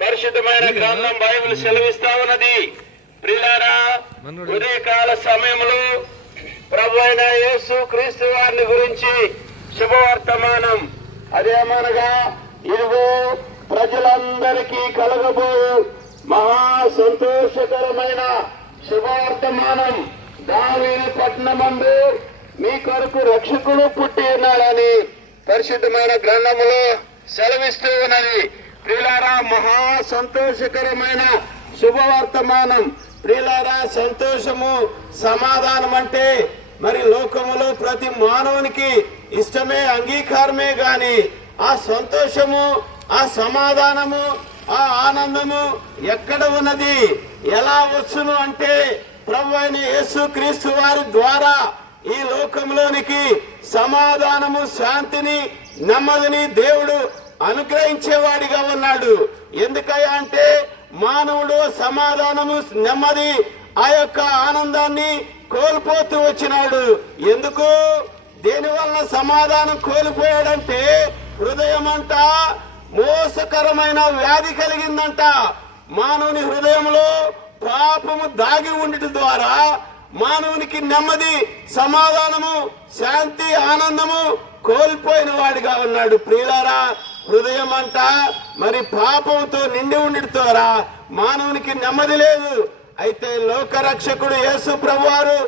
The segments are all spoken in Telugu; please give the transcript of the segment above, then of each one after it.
పరిశుద్ధమైన గ్రంథం బైబిల్ సెలవిస్తా ఉన్నది. ప్రియులారా, ఉదయకాల సమయంలో ప్రభు అయిన యేసు క్రీస్తు వారిని గురించి శుభవర్తమానం. అదేమనగా, ఇదిగో ప్రజలందరికీ కలగబోయే మహా సంతోషకరమైన శుభవర్తమానం. దావీదు పట్టణమందు మీ కొరకు రక్షకుడు పుట్టి ఉన్నాడని పరిశుద్ధమైన గ్రంథములో సెలవిస్తూ ఉన్నది. ప్రియులారా, మహా సంతోషకరమైన శుభవర్తమానం. ప్రియులారా, సంతోషము సమాధానం అంటే మరి లోకములో ప్రతి మానవునికి ఇష్టమే, అంగీకారమే. గాని ఆ సంతోషము, ఆ సమాధానము, ఆ ఆనందము ఎక్కడ ఉన్నది, ఎలా వచ్చును అంటే ప్రభు అయిన యేసు క్రీస్తు వారి ద్వారా ఈ లోకంలోనికి సమాధానము, శాంతిని, నెమ్మదిని దేవుడు అనుగ్రహించేవాడిగా ఉన్నాడు. ఎందుకయ్యా అంటే మానవుడు సమాధానము, నెమ్మది, ఆ యొక్క ఆనందాన్ని కోల్పోతూ వచ్చినాడు. ఎందుకు, దేనివల్ల సమాధానం కోల్పోయాడంటే హృదయం అంట మోసకరమైన వ్యాధి కలిగిందంట. మానవుని హృదయంలో పాపము దాగి ఉండటం ద్వారా మానవునికి నెమ్మది, సమాధానము, శాంతి, ఆనందము కోల్పోయిన వాడిగా ఉన్నాడు. ప్రియులారా, హృదయం అంట మరి పాపంతో నిండి ఉండటం ద్వారా మానవునికి నెమ్మది లేదు. అయితే లోకరక్షకుడు యేసు ప్రభువారు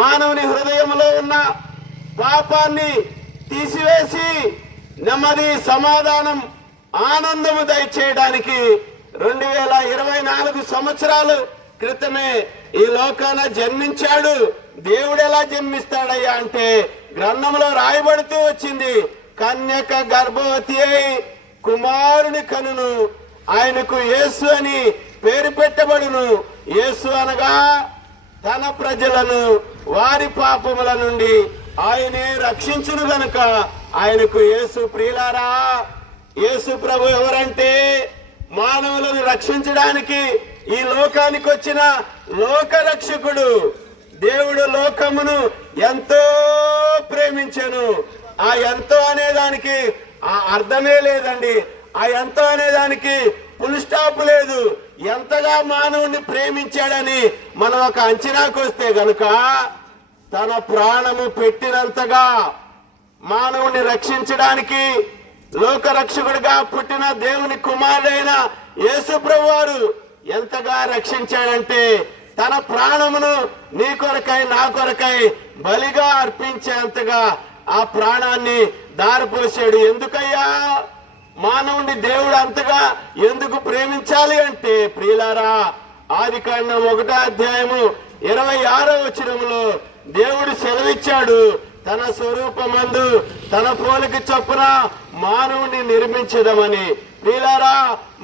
మానవుని హృదయంలో ఉన్న పాపాన్ని తీసివేసి నెమ్మది, సమాధానం, ఆనందము దయచేయడానికి 2024 సంవత్సరాల క్రితమే ఈ లోకాన జన్మించాడు. దేవుడు ఎలా జన్మిస్తాడయ్యా అంటే గ్రంథంలో రాయబడుతూ వచ్చింది. కన్యక గర్భవతి అయి కుమారుని కనును, ఆయనకు యేసు అని పేరు పెట్టబడును. యేసు అనగా తన ప్రజలను వారి పాపముల నుండి ఆయనే రక్షించును గనుక ఆయనకు యేసు. ప్రియులారా, యేసు ప్రభు ఎవరంటే మానవులను రక్షించడానికి ఈ లోకానికి వచ్చిన లోక రక్షకుడు. దేవుడు లోకమును ఎంతో ప్రేమించెను. ఆ ఎంతో అనేదానికి ఆ అర్థమే లేదండి. ఆ ఎంతో అనేదానికి ఫుల్ స్టాప్ లేదు. ఎంతగా మానవుణ్ణి ప్రేమించాడని మనం ఒక అంచనాకు వస్తే గనుక తన ప్రాణము పెట్టినంతగా మానవుణ్ణి రక్షించడానికి లోక రక్షకుడిగా పుట్టిన దేవుని కుమారుడైన యేసు ప్రభువారు ఎంతగా రక్షించాడంటే తన ప్రాణమును నీ కొరకై, నా కొరకై బలిగా అర్పించేంతగా ఆ ప్రాణాన్ని దారిపోసాడు. ఎందుకయ్యా మానవుని దేవుడు అంతగా ఎందుకు ప్రేమించాలి అంటే, ప్రియులారా, ఆదికాండం 1వ అధ్యాయము 26వ వచనములో దేవుడు సెలవిచ్చాడు, తన స్వరూపమందు తన పోలిక చొప్పున మానవుని నిర్మించదమని. ప్రియులారా,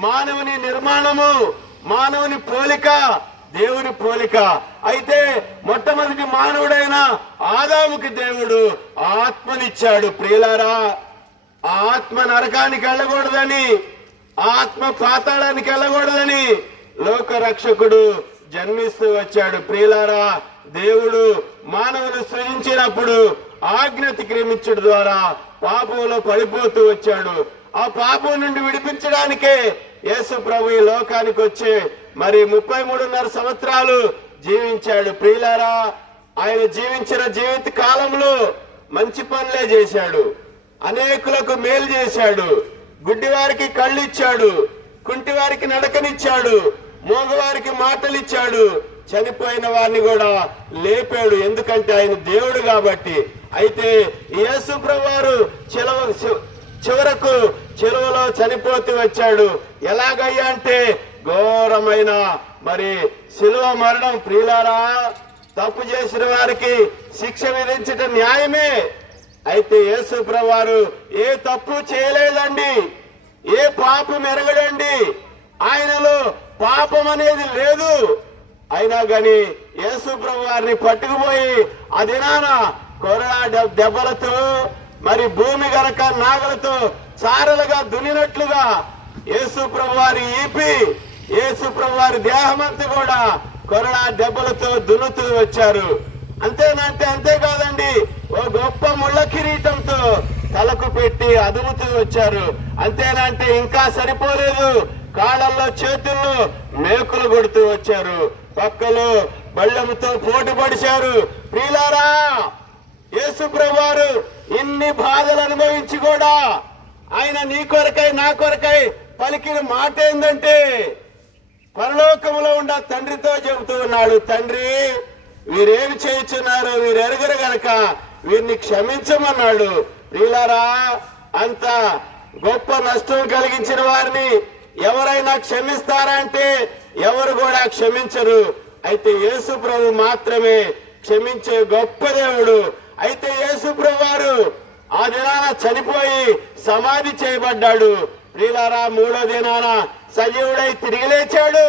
మానవుని నిర్మాణము, మానవుని పోలిక దేవుని పోలిక. అయితే మొట్టమొదటి మానవుడైన ఆదాముకి దేవుడు ఆత్మనిచ్చాడు. ప్రియులారా, ఆత్మ నరకానికి వెళ్ళకూడదని, ఆత్మ పాతాళానికి వెళ్ళకూడదని లోక రక్షకుడు జన్మిస్తూ వచ్చాడు. ప్రియులారా, దేవుడు మానవులు సృజించినప్పుడు ఆజ్ఞ అతిక్రమించడం ద్వారా పాపంలో పడిపోతూ వచ్చాడు. ఆ పాపం నుండి విడిపించడానికే యేసు ప్రభు ఈ లోకానికి వచ్చి మరి 33.5 సంవత్సరాలు జీవించాడు. ప్రియులారా, ఆయన జీవించిన జీవిత కాలంలో మంచి పనులే చేశాడు. అనేకులకు మేలు చేశాడు. గుడ్డివారికి కళ్ళు ఇచ్చాడు, కుంటివారికి నడకనిచ్చాడు, మోగవారికి మాటలు ఇచ్చాడు, చనిపోయిన వారిని కూడా లేపాడు. ఎందుకంటే ఆయన దేవుడు కాబట్టి. అయితే యేసు ప్రభువారు చివరకు చెరువులో చనిపోతూ వచ్చాడు. ఎలాగయ్యా అంటే ఘోరమైన మరి శిలువ మరణం. ప్రియులారా, తప్పు చేసిన వారికి శిక్ష విధించటం న్యాయమే. అయితే యేసు ప్రభువారు ఏ తప్పు చేయలేదండి, ఏ పాపం ఎరగడండి. ఆయనలో పాపం అనేది లేదు. అయినా గాని యేసు ప్రభు వారిని పట్టుకుపోయి ఆ దినాన కొరడా దెబ్బలతో మరి భూమి గనక నాగలతో చారలుగా దున్నినట్లుగా యేసు ప్రభు వారి ఈపి యేసు ప్రభు వారి దేహమంతా కూడా కొరడా దెబ్బలతో దున్నుతూ వచ్చారు. అంతేనంటే అంతేకాదండి, ఓ గొప్ప ముళ్ళ కిరీటంతో తలకు పెట్టి అదుముతూ వచ్చారు. అంతేనంటే ఇంకా సరిపోలేదు, కాళ్ళల్లో చేతుల్లో మేకులు కొడుతూ వచ్చారు, పక్కలో బళ్ళెంతో పోటు పడిచారు. ప్రియులారా, యేసు ప్రభువారు ఇన్ని బాధలు అనుభవించి కూడా ఆయన నీ కొరకై నా కొరకై పలికిన మాట ఏందంటే పరలోకములో ఉన్న తండ్రితో చెబుతూ ఉన్నాడు, తండ్రి వీరేమి చేయుచున్నారో వీరు ఎరుగరు గనక వీరిని క్షమించమన్నాడు. ప్రియులారా, అంత గొప్ప నష్టం కలిగించిన వారిని ఎవరైనా క్షమిస్తారంటే ఎవరు కూడా క్షమించరు. అయితే యేసు ప్రభు మాత్రమే క్షమించే గొప్ప దేవుడు. అయితే యేసు ప్రభు వారు ఆ దినాన చనిపోయి సమాధి చేయబడ్డాడు. ప్రియులారా, 3వ దినాన సజీవుడై తిరిగి లేచాడు.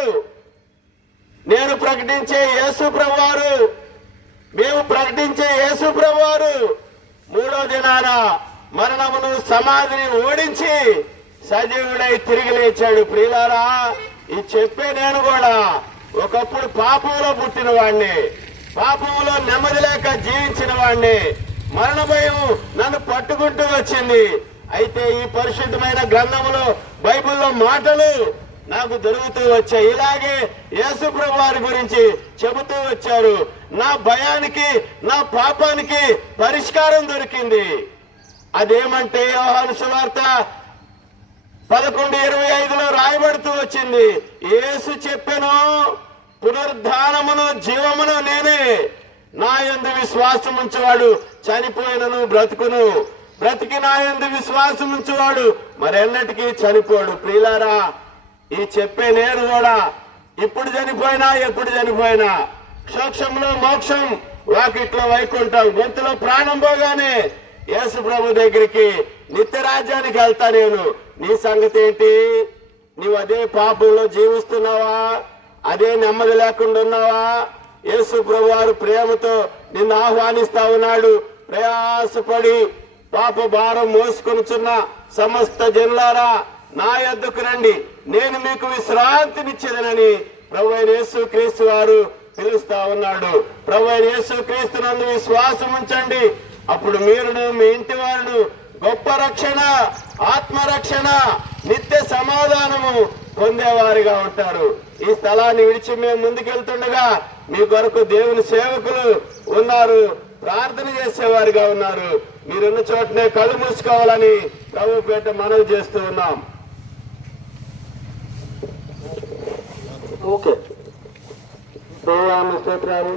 నేను ప్రకటించే యేసు ప్రభు వారు, మేము ప్రకటించే యేసు ప్రభు వారు 3వ దినాన మరణమును సమాధిని ఓడించి సజీవుడై తిరిగి లేచాడు. ప్రియులారా, ఈ చెప్పే నేను కూడా ఒకప్పుడు పాపంలో పుట్టిన వాడిని, పాపంలో నెమ్మది లేక జీవించిన వాడిని, మరణ భయం నన్ను పట్టుకుంటూ వచ్చింది. అయితే ఈ పరిశుద్ధమైన గ్రంథములో బైబిల్లో మాటలు నాకు దొరుకుతూ వచ్చాయి. ఇలాగే యేసు ప్రభు వారి గురించి చెబుతూ వచ్చారు. నా భయానికి నా పాపానికి పరిష్కారం దొరికింది. అదేమంటే యోహాను సువార్త 11:25లో రాయబడుతూ వచ్చింది, యేసు చెప్పెను, పునరుద్ధానమును జీవమును నేనే, నా యందు విశ్వాసం ఉంచువాడు చనిపోయినను బ్రతుకును, బ్రతికి నా యందు విశ్వాసం ఉంచువాడు మరెన్నటికీ చనిపోడు. ప్రియులారా, ఈ చెప్పే నేను కూడా ఇప్పుడు చనిపోయినా ఎప్పుడు చనిపోయినా మోక్షంలో మోక్షం, వాకిట్లో వైకుంఠం, గొంతులో ప్రాణం పోగానే యేసు ప్రభు దగ్గరికి నిత్య రాజ్యానికి వెళ్తా నేను. నీ సంగతి ఏంటి? నీవు అదే పాపంలో జీవిస్తున్నావా? అదే నెమ్మది లేకుండా ఉన్నావా? యేసు ప్రభు వారు ప్రేమతో నిన్ను ఆహ్వానిస్తా ఉన్నాడు. ప్రయాసపడి పాప భారం మోసుకొనుచున్న సమస్త జనులారా, నా యొద్దకు రండి, నేను మీకు విశ్రాంతినిచ్చేదనని ప్రభువైన యేసు క్రీస్తు వారు పిలుస్తా ఉన్నాడు. ప్రభువైన యేసు క్రీస్తు నందు విశ్వాసం ఉంచండి, అప్పుడు మీరును మీ ఇంటి వారును గొప్ప రక్షణ, ఆత్మరక్షణ, నిత్య సమాధానము పొందేవారిగా ఉంటారు. ఈ స్థలాన్ని విడిచి మేము ముందుకెళ్తుండగా మీ కొరకు దేవుని సేవకులు ఉన్నారు, ప్రార్థన చేసేవారిగా ఉన్నారు. మీరున్న చోటనే కళ్ళు మూసుకోవాలని ప్రభు పేట మనవి చేస్తూ ఉన్నాం. ఓకే, స్తోత్రాలు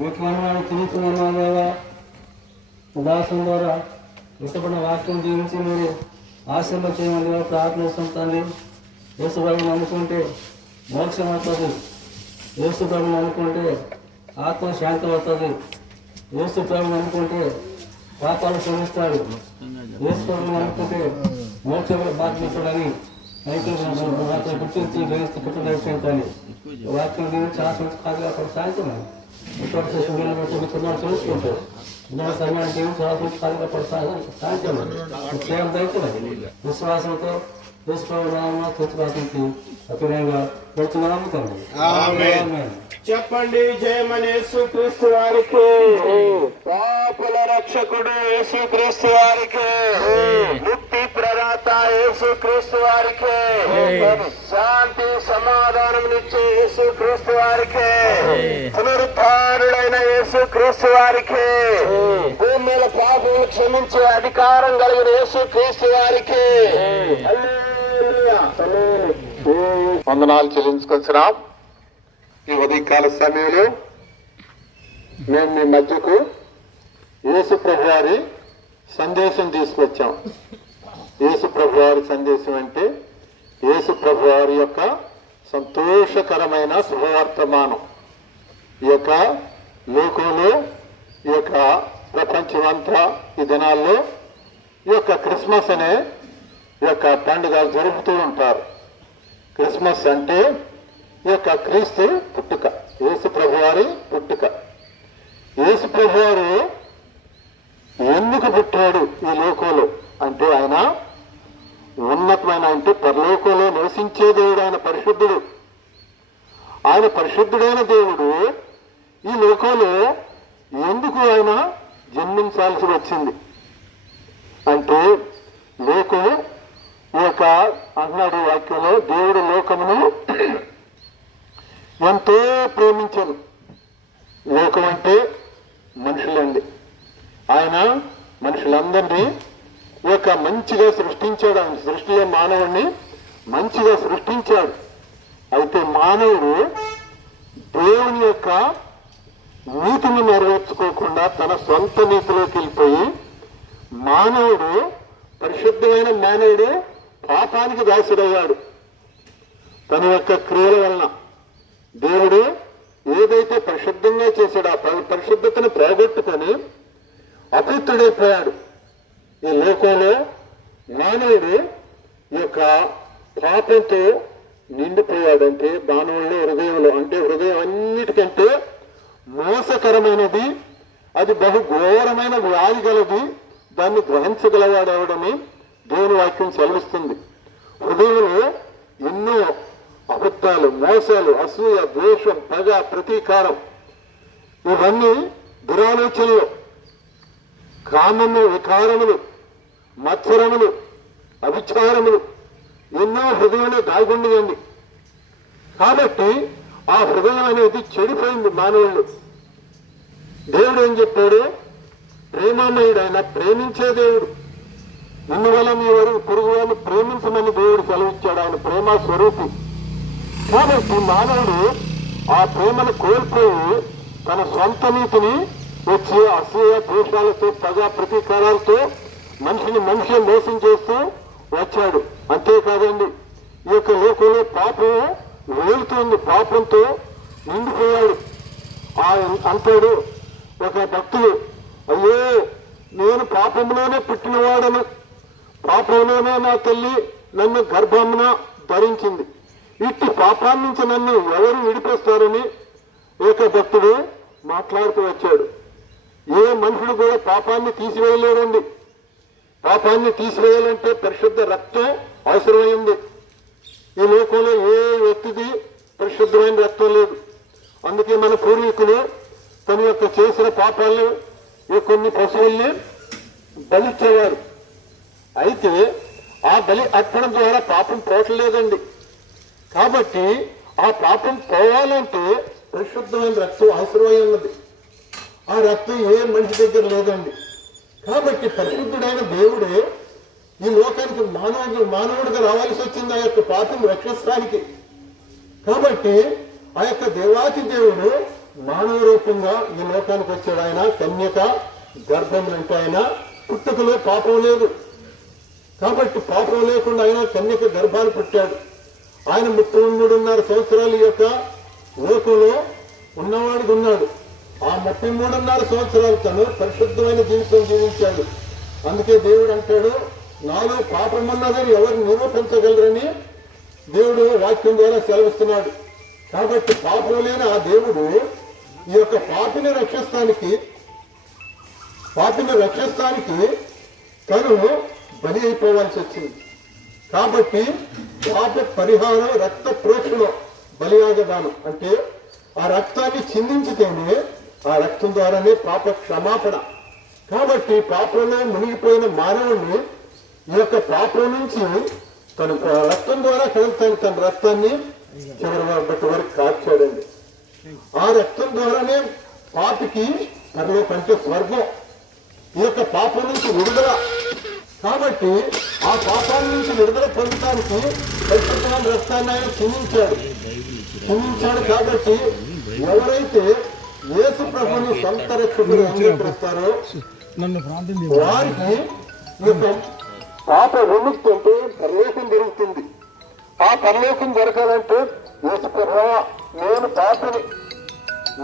మీకు మనవాడు తెలుసుకున్నావా? ఉదాసం ద్వారా ఇష్టపడిన వాక్యం జీవించి మీరు ఆశ్రమ చేయమని ప్రార్థిస్తాం తండ్రి. యేసు ప్రభుని అనుకుంటే మోక్షం అవుతుంది, యేసు ప్రభుని అనుకుంటే ఆత్మ శాంతం అవుతుంది, యేసు ప్రభుని అనుకుంటే పాపాలు క్షమిస్తాడు, యేసు ప్రభుని అనుకుంటే మోక్షంలో బాధ్యతని రైతులు గుర్తించి గ్రహిస్తూ పుట్టిన వాక్యం గురించి ఆశ్రమించి అక్కడ సాయంత్రం తెలుసుకుంటారు. సమయానికి విశ్వాసంతో చెప్పండి, జయమని యేసుక్రీస్తు వారికి, పాపుల రక్షకుడు యేసుక్రీస్తు వారికి, ముక్తి ప్రదాత యేసుక్రీస్తు వారికి, శాంతి సమాధానమునిచ్చే యేసుక్రీస్తు వారికి, పునరుద్ధారుడైన యేసుక్రీస్తు వారికి, భూమి మీద పాపములు క్షమించే అధికారం కలిగిన యేసుక్రీస్తు వారికి వందనాలు చెల్లించుకొచ్చినాం. ఈ ఉదయకాల సమయంలో మేము మీ మధ్యకు యేసు ప్రభు వారి సందేశం తీసుకొచ్చాం. యేసు ప్రభు వారి సందేశం అంటే యేసు ప్రభు వారి యొక్క సంతోషకరమైన శుభవర్తమానం. ఈ యొక్క లోకంలో, ఈ యొక్క ప్రపంచమంతా ఈ దినాల్లో ఈ యొక్క క్రిస్మస్ అనే ఈ యొక్క పండుగ జరుపుతూ ఉంటారు. క్రిస్మస్ అంటే ఈ యొక్క క్రీస్తు పుట్టుక, యేసు ప్రభువారి పుట్టుక. యేసు ప్రభువారు ఎందుకు పుట్టాడు ఈ లోకంలో అంటే ఆయన ఉన్నతమైన అంటే పరలోకంలో నివసించే దేవుడు, ఆయన పరిశుద్ధుడు. ఆయన పరిశుద్ధుడైన దేవుడు ఈ లోకంలో ఎందుకు ఆయన జన్మించాల్సి వచ్చింది అంటే లోకం ఈ యొక్క అన్నాడు వాక్యంలో, దేవుడు లోకమును ఎంతో ప్రేమించను. లోకం అంటే మనుషులండి. ఆయన మనుషులందరినీ ఈ యొక్క మంచిగా సృష్టించాడు. ఆయన సృష్టిలో మానవుడిని మంచిగా సృష్టించాడు. అయితే మానవుడు దేవుని యొక్క నీతిని నెరవేర్చుకోకుండా తన సొంత నీతిలోకి వెళ్ళిపోయి మానవుడు, పరిశుద్ధమైన మానవుడు పాపానికి దాసుడయ్యాడు. తన యొక్క క్రియల వలన దేవుడు ఏదైతే పరిశుద్ధంగా చేశాడో ఆ పరిశుద్ధతను పోగొట్టుకొని అపవిత్రుడైపోయాడు. ఈ లోకంలో మానవుడు ఈ యొక్క పాపంతో నిండిపోయాడు. అంటే మానవుల్లో హృదయంలో అంటే హృదయం అన్నిటికంటే మోసకరమైనది, అది బహు ఘోరమైన వ్యాధి గలది, దాన్ని గ్రహించగలవాడెవడని దేవుని వాక్యం సెలవిస్తుంది. హృదయంలో ఎన్నో అబద్ధాలు, మోసాలు, అసూయ, ద్వేషం, పగ, ప్రతీకారం, ఇవన్నీ దురాలోచనలు, కామము, వికారములు, మత్సరములు, అభిచారములు ఎన్నో హృదయంలో దాగుండియండి. కాబట్టి ఆ హృదయం అనేది చెడిపోయింది మానవుళ్ళు. దేవుడు ఏం చెప్పాడు? ప్రేమమయుడు, ఆయన ప్రేమించే దేవుడు. ఇందువల్ల మీ వారు పొరుగువారిని ప్రేమించమని దేవుడు సెలవిచ్చాడు. ఆయన ప్రేమ స్వరూపి. కాబట్టి మానవుడు ఆ ప్రేమను కోల్పోయి తన సొంత నీతిని వచ్చి అసూయ, ద్వేషాలతో, పగ, ప్రతీకారాలతో మనిషి మోసం చేస్తూ వచ్చాడు. అంతేకాదండి, ఈ యొక్క లోకంలో పాపం వేలుతుంది, పాపంతో నిండిపోయాడు. అంటాడు ఒక భక్తుడు, అయ్యో నేను పాపంలోనే పుట్టినవాడను, పాపంలోనే నా తల్లి నన్ను గర్భమున ధరించింది, ఇట్టి పాపాన్ని నుంచి నన్ను ఎవరు విడిపిస్తారని ఒక భక్తుడు మాట్లాడుతూ వచ్చాడు. ఏ మనుషుడు కూడా పాపాన్ని తీసివేయలేడండి. పాపాన్ని తీసివేయాలంటే పరిశుద్ధ రక్తం అవసరమైంది. ఈ లోకంలో ఏ వ్యక్తిది పరిశుద్ధమైన రక్తం లేదు. అందుకే మన పూర్వీకులు తన యొక్క చేసిన పాపాలను కొన్ని పశువుల్ని బలిచ్చేవారు. అయితే ఆ బలి అర్పణ ద్వారా పాపం పోవట్లేదండి. కాబట్టి ఆ పాపం పోవాలంటే పరిశుద్ధమైన రక్తం అవసరమై ఉన్నది. ఆ రక్తం ఏ మనిషి దగ్గర లేదండి. కాబట్టి పరిశుద్ధుడైన దేవుడే ఈ లోకానికి మానవుడిగా రావాల్సి వచ్చింది ఆ యొక్క పాపం రక్షించడానికి. కాబట్టి ఆ యొక్క దేవాతి దేవుడు మానవ రూపంగా ఈ లోకానికి వచ్చాడు. ఆయన కన్యక గర్భం అంటే ఆయన పుట్టుకలో పాపం లేదు. కాబట్టి పాపం లేకుండా ఆయన కన్యక గర్భాన్ని పుట్టాడు. ఆయన 33.5 సంవత్సరాలు ఈ యొక్క లోకంలో ఉన్నవాడికి ఉన్నాడు. ఆ 33.5 సంవత్సరాలు తను పరిశుద్ధమైన జీవితం జీవించాడు. అందుకే దేవుడు అంటాడు, నాలో పాపం ఉన్నదని ఎవరు నిరూపించగలరని దేవుడు వాక్యం ద్వారా సెలవిస్తున్నాడు. కాబట్టి పాపం లేని ఆ దేవుడు ఈ యొక్క పాపిని రక్షిస్తానికి తను బలి అయిపోవాల్సి వచ్చింది. కాబట్టి పాప పరిహారం రక్త ప్రోక్షణ బలియాగదానం అంటే ఆ రక్తాన్ని చిందించితేనే ఆ రక్తం ద్వారానే పాప క్షమాపణ. కాబట్టి పాపంలో మునిగిపోయిన మానవుడిని ఈ యొక్క పాపం నుంచి తన రక్తం ద్వారా తన రక్తాన్ని చివరి వరకు కాచాడండి. ఆ రక్తం ద్వారానే పాపికి పరలోకం అంటే స్వర్గం, ఈ యొక్క పాపం నుంచి విడుదల. కాబట్టి ఆ పాపాల నుంచి విడుదల పొందడానికి పరిశుద్ధమైన రక్తాన్ని ఆయన చిందించాడు. కాబట్టి ఎవరైతే యేసు ప్రభువుని సొంత రక్షకుడు అంగీకరిస్తారో వారికి పాప విముక్తి అంటే పరలోకం దొరుకుతుంది. ఆ పరలోకం దొరకాలంటే యేసు ప్రభువా నేను పాపని,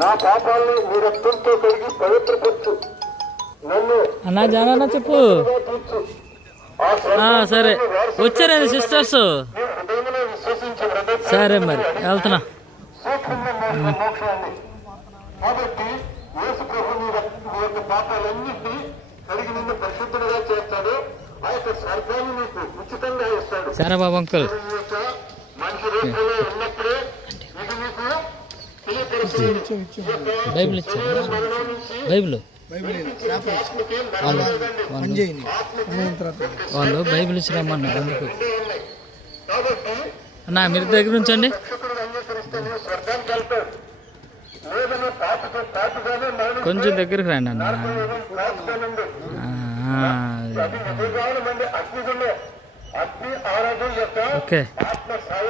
నా పాపాలను మీ రక్తంతో కడిగి పవిత్రపరచు, నన్ను అన్నా జానా చెప్పు. సరే వచ్చారండి సిస్టర్స్. హృదయంలో విశ్వసించిన సరే మరి వెళ్తున్నా. సూక్ష్మంగా మోక్షాన్ని. కాబట్టి యేసు ప్రభు నీ యొక్క పాపాలన్నింటినీ కలిగి నిన్ను పరిశుద్ధులుగా చేస్తాడు. ఆ యొక్క స్వర్గాన్ని నీకు ఉచితంగా ఇస్తాడు. సరే బాబు అంకుల్. ఈ యొక్క మనిషి రూపంలో ఉన్నప్పుడే ఇది నీకు తెలియపరుస్తుంది. బైబిల్ ఇచ్చారు. బైబిల్ వాళ్ళు బైబిల్ ఇచ్చి రమ్మన్నారు. అందుకు కాబట్టి అన్నా మీరు దగ్గర ఉంచండి. రక్షకుడు అంగీకరిస్తేనే స్వర్గానికి వెళ్తాడు. లేదని పాపగానే మరణిస్తే కొంచెం దగ్గరికి రండి అన్న. పాపగానండి. ఆ, అది నిజంగానే అగ్నిగుండే అగ్ని ఆరాధన యొక్క ఓకే. ఆత్మ సాయ